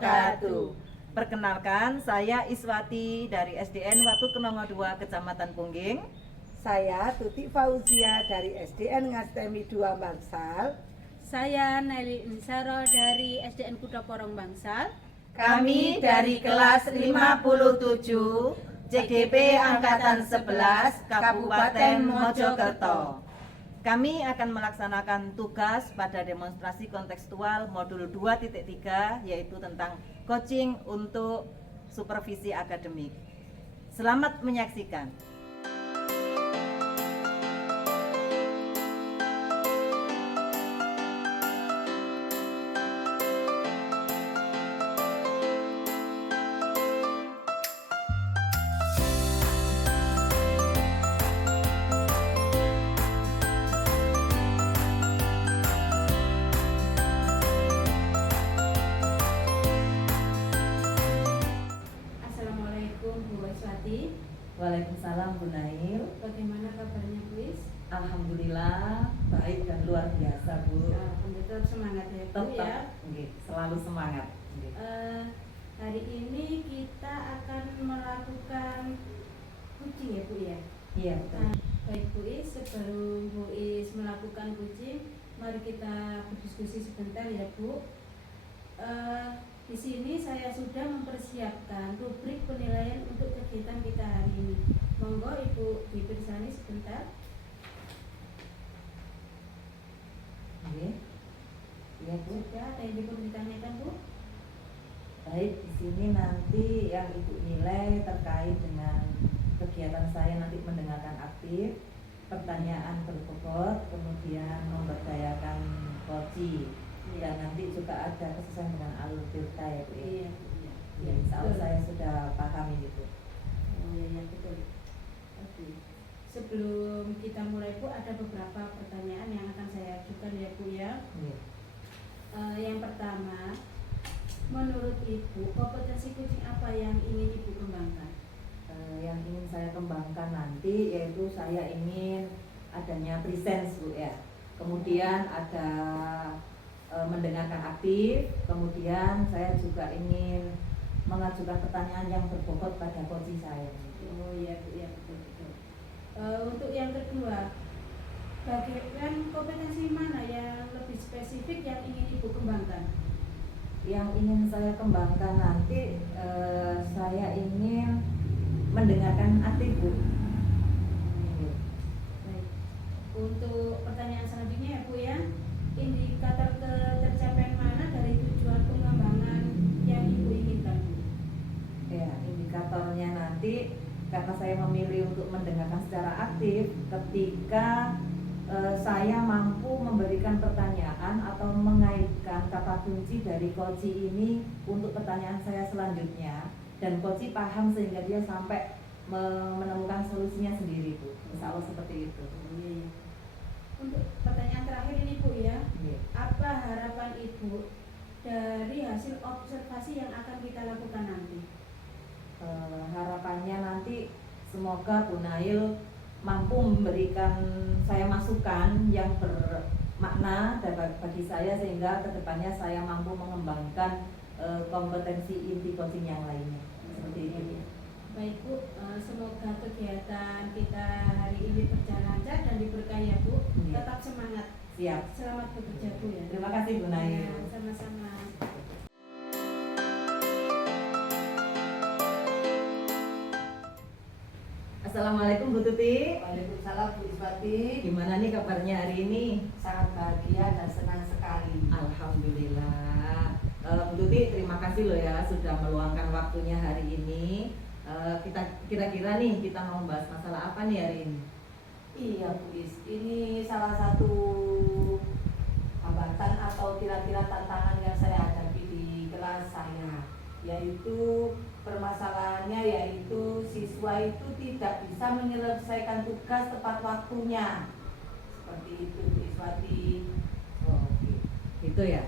wabarakatuh. Perkenalkan, saya Iswati dari SDN Watu Kenongo 2, Kecamatan Pungging. Saya Tuti Fauzia dari SDN Ngastemi 2 Bangsal. Saya Nelly Insaro dari SDN Kuda Porong Bangsal. Kami dari kelas 57 CGP Angkatan 11 Kabupaten Mojokerto. Kami akan melaksanakan tugas pada demonstrasi kontekstual modul 2.3, yaitu tentang coaching untuk supervisi akademik. Selamat menyaksikan. Assalamualaikum Bu Iswati. Waalaikumsalam Bu Nail. Bagaimana kabarnya Bu Is? Alhamdulillah baik dan luar biasa Bu. Tetap semangat ya Bu ya. Selalu semangat. Hari ini kita akan melakukan coaching ya Bu ya. Iya betul. Baik Bu Is, sebelum Bu Is melakukan coaching, mari kita berdiskusi sebentar ya Bu. Di sini saya sudah mempersiapkan rubrik penilaian untuk kegiatan kita hari ini. Monggo Ibu dipersani sebentar. Iya Bu. Sudah ada yang perlu ditanyakan Bu? Baik, di sini nanti yang Ibu nilai terkait dengan kegiatan saya nanti mendengarkan aktif, pertanyaan berbobot, kemudian memberdayakan coaching. Dan nanti juga ada kesesuaian dengan alur tirta ya Bu. Iya. Ya, insya Allah saya sudah pahami itu. Oh iya betul. Oke. Sebelum kita mulai Bu, ada beberapa pertanyaan yang akan saya ajukan ya Bu ya. Iya. Yang pertama, menurut Ibu kompetensi coaching apa yang ingin Ibu kembangkan? Yang ingin saya kembangkan nanti yaitu saya ingin adanya presence Bu ya. Kemudian ada mendengarkan aktif, kemudian saya juga ingin mengajukan pertanyaan yang berbobot pada coaching saya. Oh iya Bu ya betul. Untuk yang kedua, bagian kompetensi mana yang lebih spesifik yang ingin Ibu kembangkan? Yang ingin saya kembangkan nanti saya ingin mendengarkan aktif Bu. Baik. Untuk pertanyaan selanjutnya ya Bu ya, indikator ketercapaian mana dari tujuan pengembangan yang Ibu inginkan Bu? Ya, indikatornya nanti karena saya memilih untuk mendengarkan secara aktif ketika saya mampu memberikan pertanyaan atau mengaitkan kata kunci dari coaching ini untuk pertanyaan saya selanjutnya, dan coaching paham sehingga dia sampai menemukan solusinya sendiri Bu. Insya Allah seperti itu. Untuk pertanyaan terakhir ini Bu ya, Iya. apa harapan Ibu dari hasil observasi yang akan kita lakukan nanti? Harapannya nanti semoga Bu Nail mampu memberikan saya masukan yang bermakna bagi saya sehingga kedepannya saya mampu mengembangkan kompetensi inti coaching yang lainnya seperti itu. Baik Bu, semoga kegiatan kita hari ini berjalan lancar dan diberkahi ya Bu. Iya. Tetap semangat. Siap. Selamat bekerja Bu ya. Terima kasih Bu Nail. Ya, sama-sama. Assalamualaikum Bu Tuti. Waalaikumsalam Bu Iswati. Gimana nih kabarnya hari ini? Sangat bahagia dan senang sekali. Alhamdulillah. Bu Tuti, terima kasih loh ya sudah meluangkan waktunya hari ini. Kita kira-kira nih kita mau bahas masalah apa nih hari ini? Iya Bu Is, ini salah satu hambatan atau kira-kira tantangan yang saya hadapi di kelas saya, yaitu permasalahannya yaitu siswa itu tidak bisa menyelesaikan tugas tepat waktunya. Seperti itu Bu Iswati. Oke, itu ya.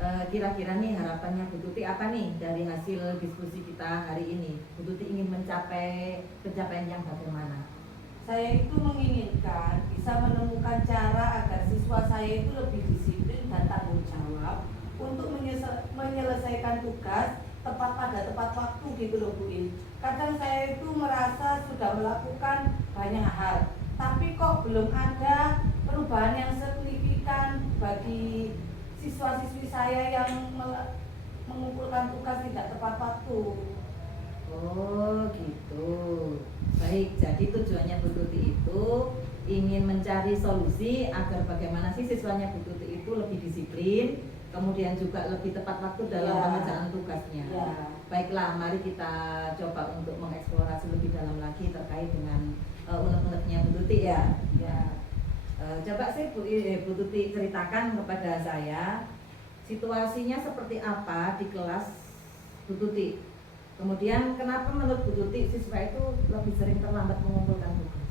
Kira-kira nih harapannya Bu Tuti apa nih dari hasil diskusi kita hari ini? Bu Tuti ingin mencapai pencapaian yang bagaimana? Saya itu menginginkan bisa menemukan cara agar siswa saya itu lebih disiplin dan tanggung jawab untuk menyelesaikan tugas tepat waktu gitu loh Bu In. Kadang saya itu merasa sudah melakukan banyak hal, tapi kok belum ada perubahan yang signifikan bagi siswa-siswi saya yang mengumpulkan tugas tidak tepat waktu. Oh gitu. Baik, jadi tujuannya Bu Tuti itu ingin mencari solusi agar bagaimana sih siswanya Bu Tuti itu lebih disiplin, kemudian juga lebih tepat waktu dalam Ya. pengerjaan tugasnya. Ya. Baiklah, mari kita coba untuk mengeksplorasi lebih dalam lagi terkait dengan unek-uneknya Bu Tuti ya. Ya. Coba sih Bu Tuti ceritakan kepada saya situasinya seperti apa di kelas Bu Tuti. Kemudian kenapa menurut Bu Tuti siswa itu lebih sering terlambat mengumpulkan tugas?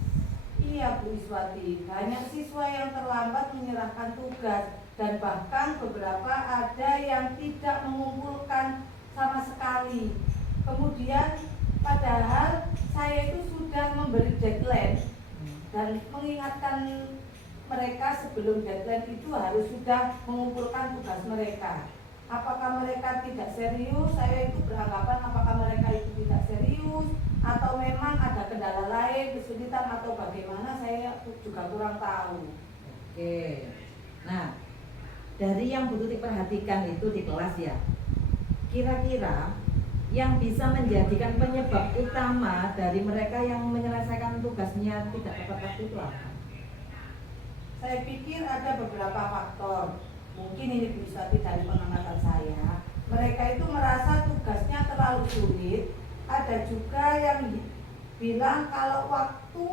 Iya Bu Iswati, banyak siswa yang terlambat menyerahkan tugas dan bahkan beberapa ada yang tidak mengumpulkan sama sekali. Kemudian padahal saya itu sudah memberi deadline dan mengingatkan mereka sebelum deadline itu harus sudah mengumpulkan tugas mereka. Apakah mereka tidak serius? Saya itu beranggapan apakah mereka itu tidak serius atau memang ada kendala lain, kesulitan atau bagaimana, saya juga kurang tahu. Oke. Nah, dari yang Bu Tuti perhatikan itu di kelas ya, kira-kira yang bisa menjadikan penyebab utama dari mereka yang menyelesaikan tugasnya tidak tepat waktu itu apa? Saya pikir ada beberapa faktor. Mungkin ini bisa dari pengamatan saya. Mereka itu merasa tugasnya terlalu sulit. Ada juga yang bilang kalau waktu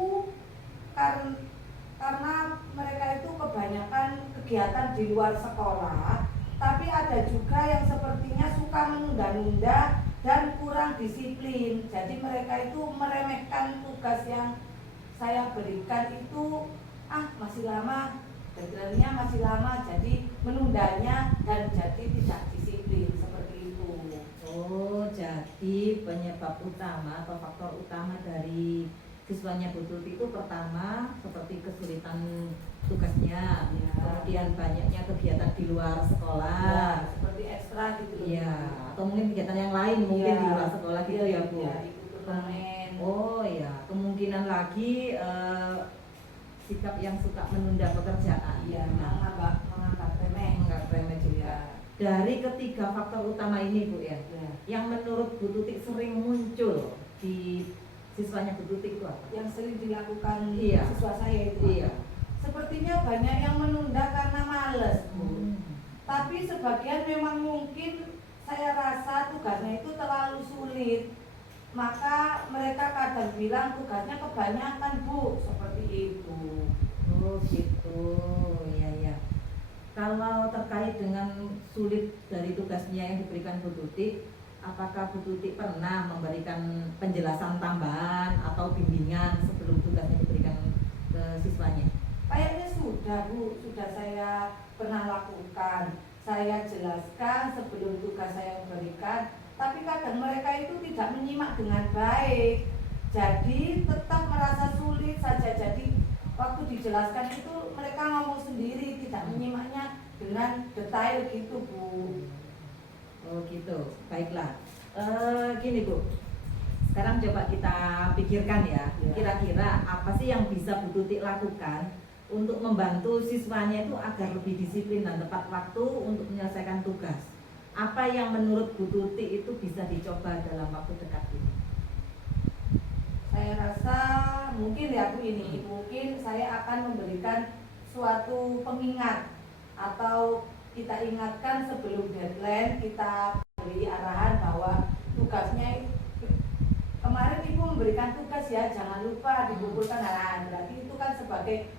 karena mereka itu kebanyakan kegiatan di luar sekolah. Tapi ada juga yang sepertinya suka menunda-nunda dan kurang disiplin. Jadi mereka itu meremehkan tugas yang saya berikan itu, masih lama, deadline-nya masih lama, jadi menundanya dan jadi tidak disiplin seperti itu. Oh, jadi penyebab utama atau faktor utama dari siswanya Bu Tuti itu pertama seperti kesulitan tugasnya, Ya. kemudian banyaknya kegiatan di luar sekolah, Ya, seperti ekstra gitu. iya, atau mungkin kegiatan yang lain mungkin Ya. di luar sekolah gitu ya Bu. Ya, ikut turnamen. Oh ya, kemungkinan lagi sikap yang suka menunda pekerjaan. Iya, menganggap remeh. Menganggap remeh juga. Dari ketiga faktor utama ini Bu ya, Ya. yang menurut Bu Tuti sering muncul di siswanya Bu Tuti itu apa? Yang sering dilakukan Iya. siswa saya itu. Iya. Sepertinya banyak yang menunda karena males, Bu. Hmm. Tapi sebagian memang mungkin saya rasa tugasnya itu terlalu sulit. Maka mereka kadang bilang tugasnya kebanyakan Bu, seperti itu. Oh gitu, ya ya. Kalau terkait dengan sulit dari tugasnya yang diberikan Bu Tuti, apakah Bu Tuti pernah memberikan penjelasan tambahan atau bimbingan sebelum tugasnya diberikan ke siswanya? Kayaknya sudah Bu, sudah saya pernah lakukan. Saya jelaskan sebelum tugas saya berikan, tapi kadang mereka itu tidak menyimak dengan baik. Jadi tetap merasa sulit saja. Jadi waktu dijelaskan itu mereka ngomong sendiri, tidak menyimaknya dengan detail gitu Bu. Oh gitu, baiklah. Gini Bu, sekarang coba kita pikirkan ya, Ya. kira-kira apa sih yang bisa Bu Tuti lakukan untuk membantu siswanya itu agar lebih disiplin dan tepat waktu untuk menyelesaikan tugas. Apa yang menurut Bu Tuti itu bisa dicoba dalam waktu dekat ini? Saya rasa mungkin ya Bu ini, mungkin saya akan memberikan suatu pengingat atau kita ingatkan sebelum deadline, kita beri arahan bahwa tugasnya kemarin Ibu memberikan tugas ya, jangan lupa dikumpulkan. Nah, berarti itu kan sebagai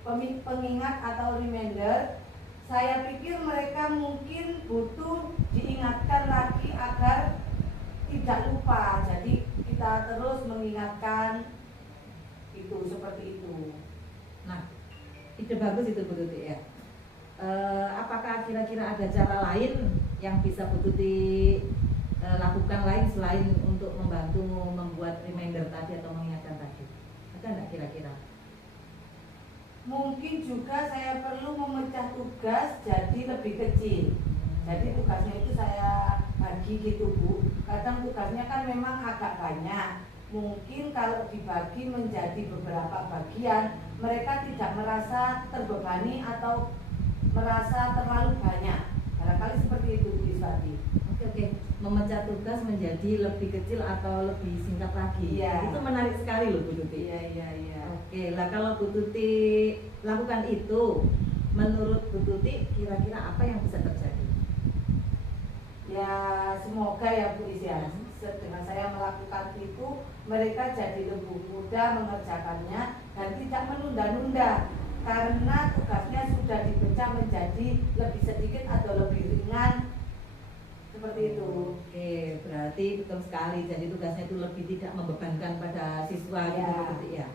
pengingat atau reminder. Saya pikir mereka mungkin butuh diingatkan lagi agar tidak lupa. Jadi kita terus mengingatkan itu, seperti itu. Nah, ide bagus itu Bu Tuti ya. Apakah kira-kira ada cara lain yang bisa Bu Tuti lakukan lain selain untuk membantu membuat reminder tadi atau mengingatkan tadi? Ada nggak kira-kira? Mungkin juga saya perlu memecah tugas jadi lebih kecil. Jadi tugasnya itu saya dibagi gitu Bu. Kadang tugasnya kan memang agak banyak. Mungkin kalau dibagi menjadi beberapa bagian, mereka tidak merasa terbebani atau merasa terlalu banyak. Barangkali seperti itu Bu Iswati. Oke, memecah tugas menjadi lebih kecil atau lebih singkat lagi. Iya. Itu menarik sekali loh Bu Tuti. Iya. Oke, lah kalau Bu Tuti lakukan itu, menurut Bu Tuti kira-kira apa yang bisa terjadi? Ya semoga ya Bu Is ya, dengan saya melakukan itu mereka jadi lebih mudah mengerjakannya dan tidak menunda-nunda karena tugasnya sudah dipecah menjadi lebih sedikit atau lebih ringan seperti itu. Oke, berarti betul sekali. Jadi tugasnya itu lebih tidak membebankan pada siswa gitu Ya. Bu Tuti ya.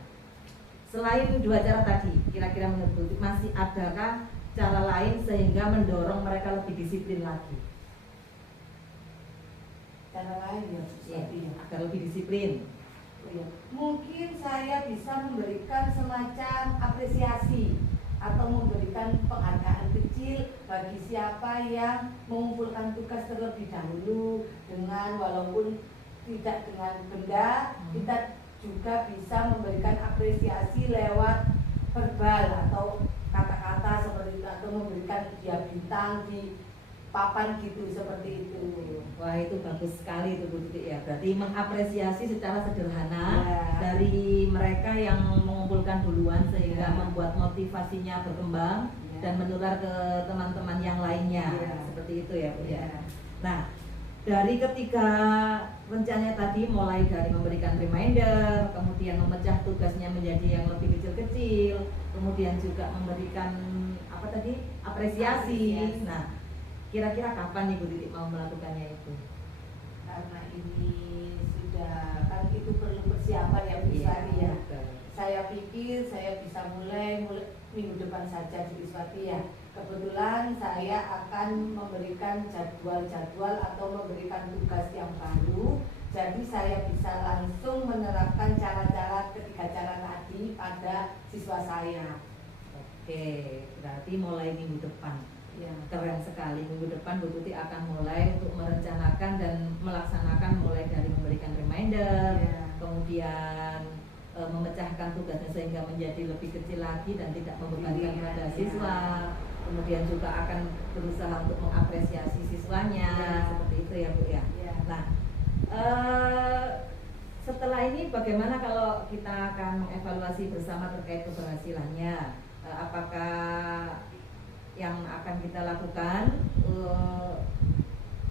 Selain dua cara tadi, kira-kira menurut Bu Tuti masih adakah cara lain sehingga mendorong mereka lebih disiplin lagi? Cara lain ya Bu Iswati ya. Agar lebih disiplin. Iya. Mungkin saya bisa memberikan semacam apresiasi atau memberikan penghargaan kecil bagi siapa yang mengumpulkan tugas terlebih dahulu dengan walaupun tidak dengan benda, kita juga bisa memberikan apresiasi lewat verbal atau kata-kata seperti itu atau memberikan dia bintang di papan gitu seperti itu. Wah, itu bagus sekali itu Bu Tuti ya. Berarti mengapresiasi secara sederhana Ya. dari mereka yang mengumpulkan duluan sehingga Ya. membuat motivasinya berkembang Ya. dan menular ke teman-teman yang lainnya. Ya. Seperti itu ya Bu ya. Ya. Nah, dari ketiga rencana tadi mulai dari memberikan reminder, kemudian memecah tugasnya menjadi yang lebih kecil-kecil, kemudian juga memberikan apa tadi? Apresiasi. Apresiasi. Nah, kira-kira kapan nih Bu Titik mau melakukannya itu? Karena ini sudah kan itu perlu persiapan ya Bu Iswati ya. betul. Saya pikir saya bisa mulai minggu depan saja Bu Iswati ya. Kebetulan saya akan memberikan jadwal-jadwal atau memberikan tugas yang baru. Jadi saya bisa langsung menerapkan cara-cara ketiga cara tadi pada siswa saya. Oke, berarti mulai minggu depan. Ya. Keren sekali. Minggu depan Bu Tuti akan mulai untuk merencanakan dan melaksanakan mulai dari memberikan reminder, Ya. kemudian memecahkan tugasnya sehingga menjadi lebih kecil lagi dan tidak membebankan Iya, pada iya. siswa. Kemudian juga akan berusaha untuk mengapresiasi siswanya, Iya. seperti itu ya Bu ya. Ya. Nah, setelah ini bagaimana kalau kita akan mengevaluasi bersama terkait keberhasilannya? Apakah yang akan kita lakukan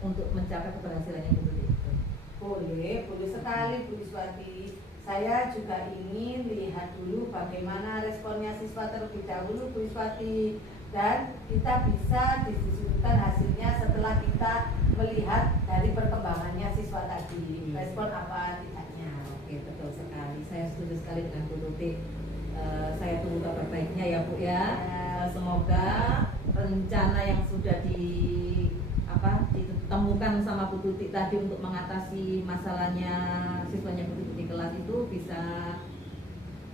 untuk mencapai keberhasilannya Bu Tuti? Boleh sekali Bu Iswati. Saya juga ingin lihat dulu bagaimana responnya siswa terlebih dahulu Bu Iswati. Dan kita bisa didiskusikan hasilnya setelah kita melihat dari perkembangannya siswa tadi. Respon apa tidaknya. Oke, betul sekali. Saya setuju sekali dengan Bu Tuti. Saya tunggu kabar baiknya ya Bu ya. Semoga rencana yang sudah ditemukan sama Bu Tuti tadi untuk mengatasi masalahnya siswanya Bu Tuti di kelas itu bisa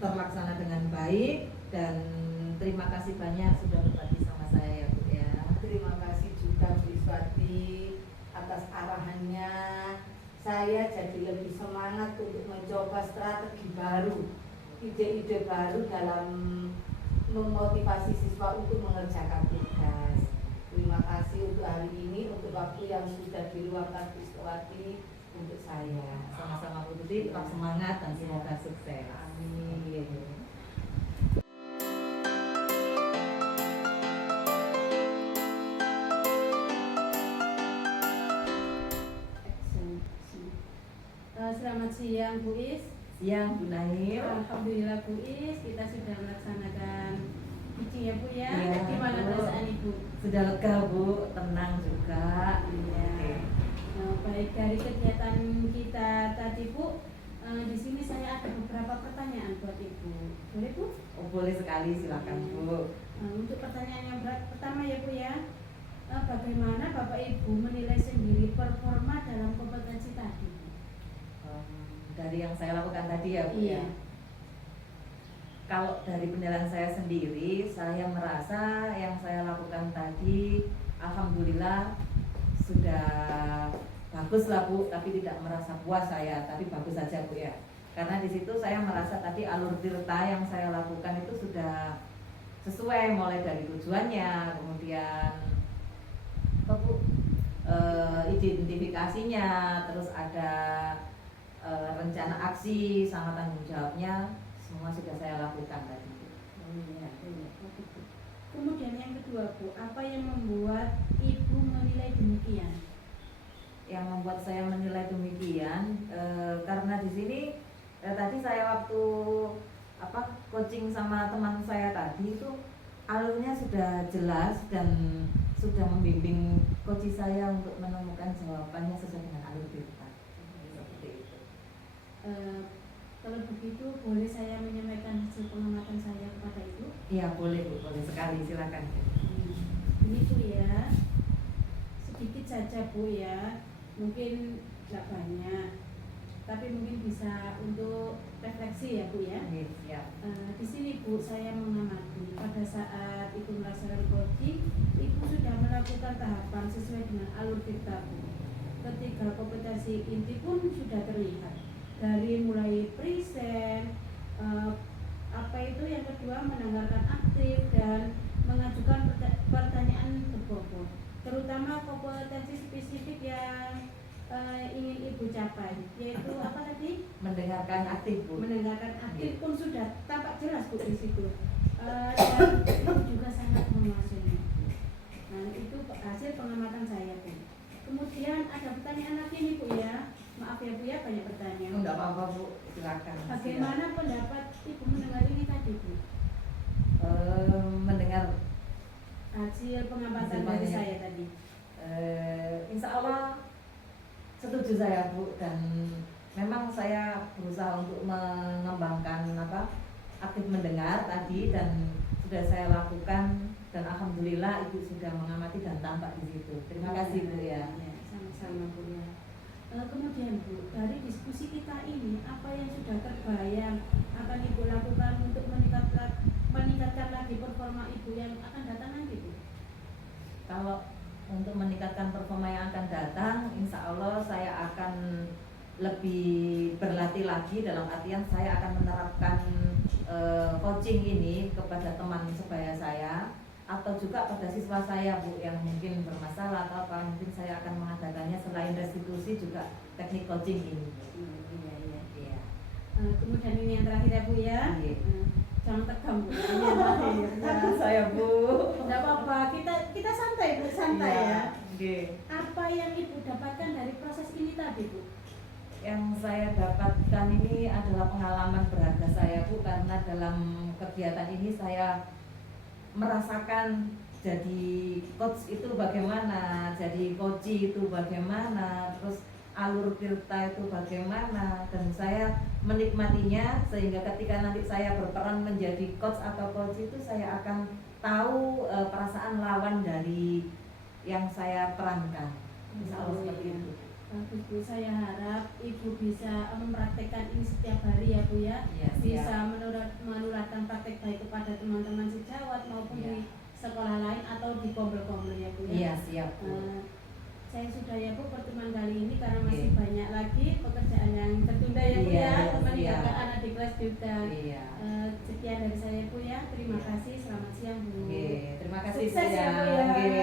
terlaksana dengan baik, dan terima kasih banyak sudah berbagi sama saya ya Bu ya. Terima kasih juga Bu Iswati atas arahannya. Saya jadi lebih semangat untuk mencoba strategi baru, ide-ide baru dalam memotivasi siswa untuk mengerjakan tugas. Terima kasih untuk hari ini, untuk waktu yang sudah diluangkan Bu Iswati untuk saya. Sama-sama Bu Tuti, tetap semangat dan semoga sukses. Amin. Selamat siang Bu Is. Siang Bu Nahir. Alhamdulillah Bu Is, kita sudah melaksanakan pitching ya Bu ya. Iya, Gimana Bu. perasaan Ibu? Sudah lega Bu, tenang juga. Iya. Nah, baik, dari kegiatan kita tadi Bu, di sini saya ada beberapa pertanyaan buat Ibu. Boleh Bu? Oh, boleh sekali, silakan Bu. Untuk pertanyaan yang pertama ya Bu ya, bagaimana Bapak Ibu menilai sendiri performa dalam kompetensi tadi? Dari yang saya lakukan tadi ya Bu ya. Iya. Kalau dari penilaian saya sendiri, saya merasa yang saya lakukan tadi alhamdulillah sudah bagus lah Bu, tapi tidak merasa puas saya, tapi bagus saja Bu ya. Karena di situ saya merasa tadi alur tirta yang saya lakukan itu sudah sesuai, mulai dari tujuannya, kemudian apa Bu, identifikasinya, terus ada rencana aksi sama tanggung jawabnya, semua sudah saya lakukan tadi. Oh iya, iya. Kemudian yang kedua Bu, apa yang membuat Ibu menilai demikian? Yang membuat saya menilai demikian karena di sini tadi saya waktu coaching sama teman saya tadi itu alurnya sudah jelas dan sudah membimbing coach saya untuk menemukan jawabannya sesuai dengan alur kita. Seperti itu. Kalau begitu boleh saya menyampaikan hasil pengamatan saya kepada Ibu? Iya boleh Bu, boleh sekali, silakan. Ini Bu ya, sedikit saja Bu ya, mungkin nggak banyak, tapi mungkin bisa untuk refleksi ya Bu ya. Siap. Di sini Bu saya mengamati pada saat Ibu melaksanakan coaching, Ibu sudah melakukan tahapan sesuai dengan alur kita Bu. Ketiga kompetensi inti pun sudah terlihat dari mulai present, yang kedua mendengarkan aktif dan mengajukan pertanyaan berbobot, terutama kompetensi spesifik yang ingin Ibu capai, yaitu apa tadi? Mendengarkan aktif Bu. Mendengarkan aktif pun sudah tampak jelas Bu di situ, dan Ibu juga sangat menguasainya. Nah itu hasil pengamatan saya Bu. Kemudian ada pertanyaan lagi nih Bu ya, maaf ya Bu ya banyak pertanyaan. Enggak apa-apa Bu, silakan. Bagaimana pendapat Ibu mendengar ini tadi Bu? Mendengar Hasil pengamatan hasil dari banyak. saya tadi. Insya Allah setuju saya Bu, dan memang saya berusaha untuk mengembangkan aktif mendengar tadi, dan sudah saya lakukan, dan alhamdulillah Ibu sudah mengamati dan tampak di situ. Terima kasih Bu ya. Ya, sama-sama Bu ya. Kemudian Bu, dari diskusi kita ini apa yang sudah terbayang akan Ibu lakukan untuk meningkatkan lagi performa Ibu yang akan datang nanti Bu? Kalau untuk meningkatkan performa yang akan datang, insya Allah saya akan lebih berlatih lagi, dalam artian saya akan menerapkan coaching ini kepada teman sebaya saya atau juga pada siswa saya Bu yang mungkin bermasalah atau apa, mungkin saya akan mengadakannya selain restitusi juga teknik coaching ini. Iya. Kemudian ini yang terakhir ya Bu ya. Iya. Jangan tegang Bu. Ini yang terakhir. Ya. Saya Bu. Tidak apa-apa, kita santai Bu, santai Iya. ya. Oke. Apa yang Ibu dapatkan dari proses ini tadi Bu? Yang saya dapatkan ini adalah pengalaman berharga saya Bu, karena dalam kegiatan ini saya merasakan jadi coach itu bagaimana, jadi coach itu bagaimana, terus alur tirta itu bagaimana, dan saya menikmatinya sehingga ketika nanti saya berperan menjadi coach atau coach itu saya akan tahu perasaan lawan dari yang saya perankan. Insya Allah seperti itu. Bagus Bu, saya harap Ibu bisa mempraktekkan ini setiap hari ya Bu ya. Iya, Bisa menularkan praktek baik kepada teman-teman sejawat maupun Iya. di sekolah lain atau di kompel-kompel ya Bu ya. Iya siap Bu. Saya sudah ya Bu pertemuan kali ini karena masih Iya. banyak lagi pekerjaan yang tertunda ya Bu Iya, ya, meninggalkan iya. anak di kelas juga. Iya. Sekian dari saya Bu ya, terima Iya. kasih, selamat siang Bu. Oke, terima kasih Sukses Bu ya, Bu, ya. Oke,